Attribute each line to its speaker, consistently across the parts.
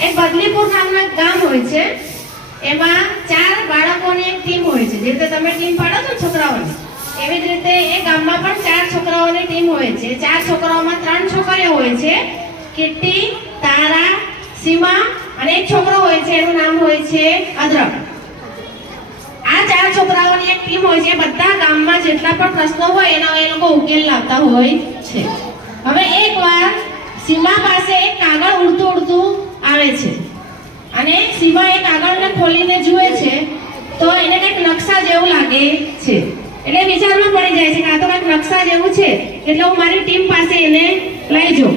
Speaker 1: એક બદલીપુર નામનું ગામ હોય છે. એમાં ચાર બાળકોની એક ટીમ હોય છે. જે રીતે તમે ટીમ પાડો છો છોકરાઓની, એવી જ રીતે એ ગામમાં પણ ચાર છોકરાઓની ટીમ હોય છે. ચાર છોકરાઓમાં ત્રણ છોકરીઓ હોય છે. કિટ્ટી, તારા, સીમા અને એક છોકરો હોય છે. એનું નામ હોય છે અદ્રક. આ ચાર છોકરાઓની એક ટીમ હોય છે. બધા ગામમાં જેટલા પણ પ્રશ્નો હોય, એના એ લોકો ઉકેલ લાવતા હોય છે. હવે એકવાર સીમા પાસે એક કાગળ ઉડતું ઉડતું આવે છે. અને સીમા એ કાગળને ખોલીને જુએ છે, તો એને કંઈક નકશા જેવું લાગે છે. એટલે વિચારમાં પડી જાય છે કે આ તો કંઈક નકશા જેવું છે. એટલે હું મારી ટીમ પાસે એને લઈ જાઉં.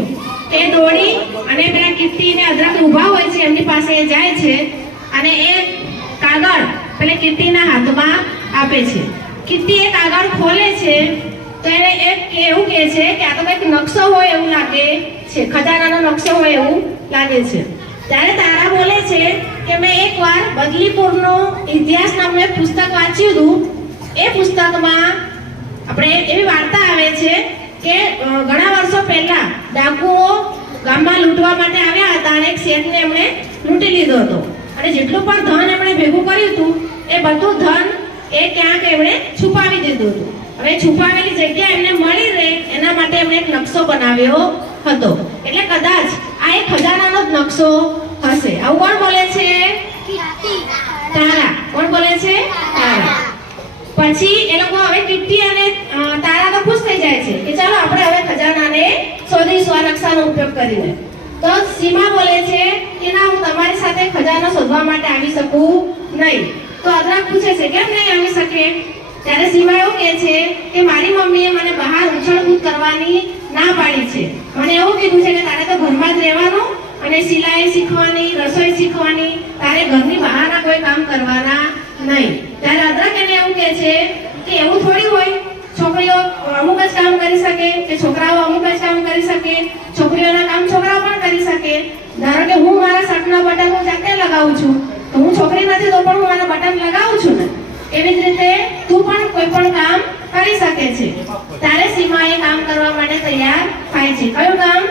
Speaker 1: એ દોડી અને પેલા કીર્તિ અને અદરક ઊભા હોય છે, એમની પાસે એ જાય છે અને એ કાગળ પેલા કીર્તિના હાથમાં આપે છે. કીર્તિ એ કાગળ ખોલે છે, તો એને એક એવું કહે છે કે આ તો કંઈક નકશો હોય એવું લાગે છે, ખજાનાનો નકશો હોય એવું લાગે છે. ત્યારે તારા બોલે છે કે મેં એકવાર બદલીપુરનો ઇતિહાસ નામનું પુસ્તક વાંચ્યું હતું. એ પુસ્તકમાં આપણે એવી વાર્તા આવે છે કે ઘણા વર્ષો પહેલા ડાકુઓ ગામમાં લૂંટવા માટે આવ્યા હતા અને એક શેઠને એમણે લૂંટી લીધો હતો. અને જેટલું પણ ધન એમણે ભેગું કર્યું હતું, એ બધું ધન એ ક્યાંક એમણે છુપાવી દીધું હતું. હવે છુપાવેલી જગ્યા એમને મળી રહે, એના માટે એમણે એક નકશો બનાવ્યો હતો. એટલે કદાચ આ એક ખજાનાનો જ નકશો હશે. આવું કોણ બોલે છે? તારા. કોણ બોલે છે? તારા. પછી એ લોકો હવે કિટ્ટી અને તારા તો ખુશ થઈ જાય છે કે ચાલો આપણે હવે ખજાનાને શોધીશું આ નકશાનો ઉપયોગ કરીને. તો સીમા બોલે છે કે ના, હું તમારી સાથે ખજાનો શોધવા માટે આવી શકું નહીં. તો અદરક પૂછે છે, કેમ નહીં આવી શકે? ત્યારે સીમા એવું કહે છે કે, મારી મમ્મીએ મને બહાર ઉછળકૂદ કરવાની ના પાડી છે. મને એવું કીધું છે કે તારે તો ઘરમાં જ રહેવાનું અને સિલાઈ શીખવાની, રસોઈ શીખવાની, તારે ઘરની બહારના કોઈ કામ કરવાના નહીં. ત્યારે અદરક એને એવું કહે છે કે એવું થોડી હોય, છોકરીઓ અમુક જ કામ કરી શકે, કે છોકરાઓ અમુક જ કામ કરી શકે, છોકરીઓના કામ છોકરાઓ પણ કરી શકે. ધારો કે હું મારા શર્ટના બટન હું જાતે લગાવું છું, તો હું છોકરી નથી તો પણ હું મારા બટન લગાવું છું ને? એવી જ રીતે તું પણ કોઈ પણ કામ કરી શકે છે. ત્યારે સીમા એ કામ કરવા માટે તૈયાર થાય છે. કયું કામ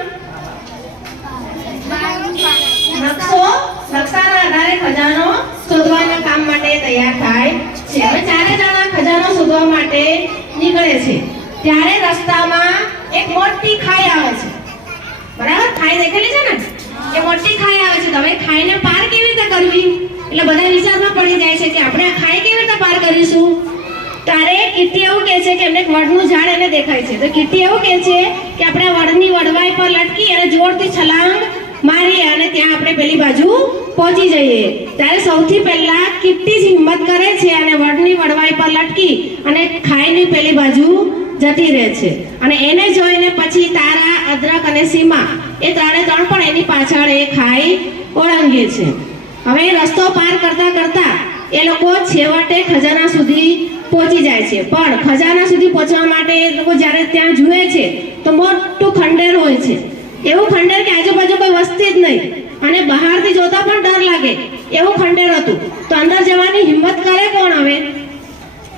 Speaker 1: નકશો? નકશાના આધારે ખજાનો શોધવાના કામ માટે તૈયાર થાય છે. હવે ચારે જણા ખજાનો શોધવા માટે નીકળે છે. ત્યારે રસ્તામાં એક મોટી ખાઈ આવે છે. બરાબર? ખાઈ દેખેલી છે ને? એ મોટી ખાઈ આવે છે. તમે ખાઈને પાર કેવી રીતે કરવી એટલે બધા વિચારમાં પડી જાય છે કે આપણે આ ખાઈ કેવી રીતે પાર કરીશું તારે કીર્તિ એવું કહે છે કે એમને વડનું ઝાડ એને દેખાય છે. તો કીર્તિ એવું કહે છે કે આપણે વડની વડવાઈ પર લટકી અને જોરથી છલાંગ મારીએ અને ત્યાં આપણે પેલી બાજુ પહોંચી જઈએ. ત્યારે સૌથી પહેલા કીર્તિ હિંમત કરે છે અને વડની વડવાઈ પર લટકી અને ખાઈની પેલી બાજુ જતી રહે છે. અને એને જોઈને પછી તારા, અદરક અને સીમા એ ત્રણે ત્રણ પણ એની પાછળ એ ખાઈ ઓળંગે છે. હવે રસ્તો પાર કરતા કરતા એ લોકો છેવટે ખજાના સુધી પહોંચી જાય છે. પણ ખજાના સુધી પહોંચવા માટે એ લોકો જ્યારે ત્યાં જુએ છે, તો મોટું ખંડેર હોય છે. એવું ખંડેર કે આજુબાજુ કોઈ વસ્તી જ નહીં. અને બહારથી જોતા પણ ડર લાગે. એવું ખંડેર હતું. તો અંદર જવાની હિંમત કરે કોણ હવે?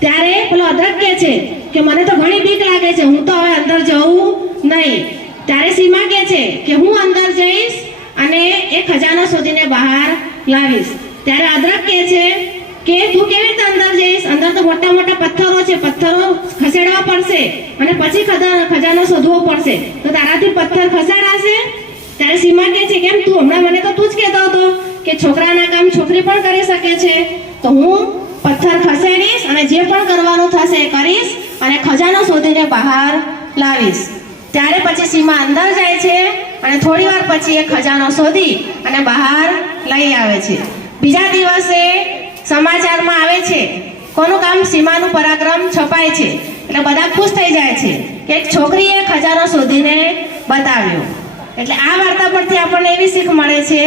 Speaker 1: ત્યારે પેલો અદરક કહે છે કે, મને તો ઘણી બીક લાગે છે. હું તો હવે અંદર જવું નહીં. ત્યારે સીમા કહે છે કે, હું અંદર જઈશ અને એ ખજાનો શોધીને બહાર લાવીશ. ત્યારે અદરક કહે છે કે તું કેવી રીતે અંદર જઈશ? અંદર તો મોટા મોટા પથ્થરો છે. પથ્થરો ખસેડવા પડશે અને પછી ખજાનો શોધવો પડશે. તો તારાથી પથ્થર ખસેડાશે? ત્યારે સીમા કહે છે? કેમ તું? હમણાં મને તો તું જ કહેતો હતો કે છોકરાના કામ છોકરી પણ કરી શકે છે. તો હું પથ્થર ખસેડીશ અને જે પણ કરવાનું થશે એ કરીશ અને ખજાનો શોધીને બહાર લાવીશ. ત્યારે પછી સીમા અંદર જાય છે અને થોડી વાર પછી એ ખજાનો શોધી અને બહાર લઈ આવે છે. બીજા દિવસે સમાચારમાં આવે છે, કોનું કામ સીમાનું પરાક્રમ છપાય છે? એટલે બધા ખુશ થઈ જાય છે કે એક છોકરીએ ખજાનો શોધીને બતાવ્યો. એટલે આ વાર્તા પરથી આપણને એવી શીખ મળે છે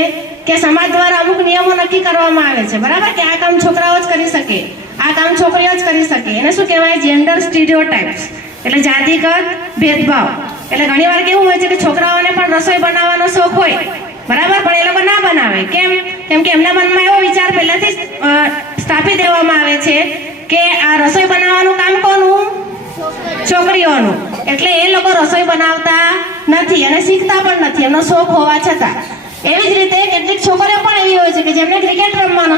Speaker 1: કે સમાજ દ્વારા અમુક નિયમો નક્કી કરવામાં આવે છે. બરાબર? કે આ કામ છોકરાઓ જ કરી શકે, આ કામ છોકરીઓ જ કરી શકે. એને શું કહેવાય? જેન્ડર સ્ટીરિયોટાઇપ્સ એટલે જાતિગત ભેદભાવ. એટલે ઘણીવાર કેવું હોય છે કે છોકરાઓને પણ રસોઈ બનાવવાનો શોખ હોય. બરાબર? પણ એ લોકો ના બનાવે. કેમ? કેમ કે એમના મનમાં એવો વિચાર પહેલાથી સ્થાપી દેવામાં આવે છે કે આ રસોઈ બનાવવાનું કામ કોનું? છોકરીઓનું. એટલે એ લોકો રસોઈ બનાવતા નથી અને શીખતા પણ નથી, એમનો શોખ હોવા છતાં. એવી જ રીતે કેટલીક છોકરીઓ પણ એવી હોય છે કે જેમને ક્રિકેટ રમવાનો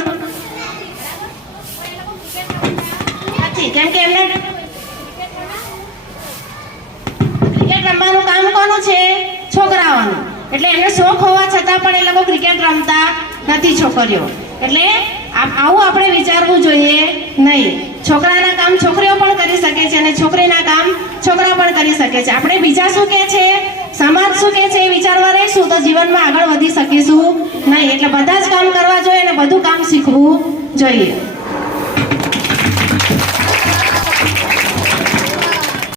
Speaker 1: નથી. કેમ એમને ક્રિકેટ રમવાનું કામ કોનું છે? છોકરાઓનું. એટલે એમને શોખ હોવા છતાં પણ એ લોકો ક્રિકેટ રમતા નથી છોકરીઓ. એટલે આવું આપણે વિચારવું જોઈએ નહીં. છોકરાના કામ છોકરીઓ પણ કરી શકે છે અને છોકરીના કામ છોકરા પણ કરી શકે છે. આપણે બીજા શું કહે છે? સમાજ શું કહે છે એ વિચારવા રહીશું તો જીવનમાં આગળ વધી શકીશું નહીં. એટલે બધા જ કામ કરવા જોઈએ અને બધું કામ શીખવું જોઈએ.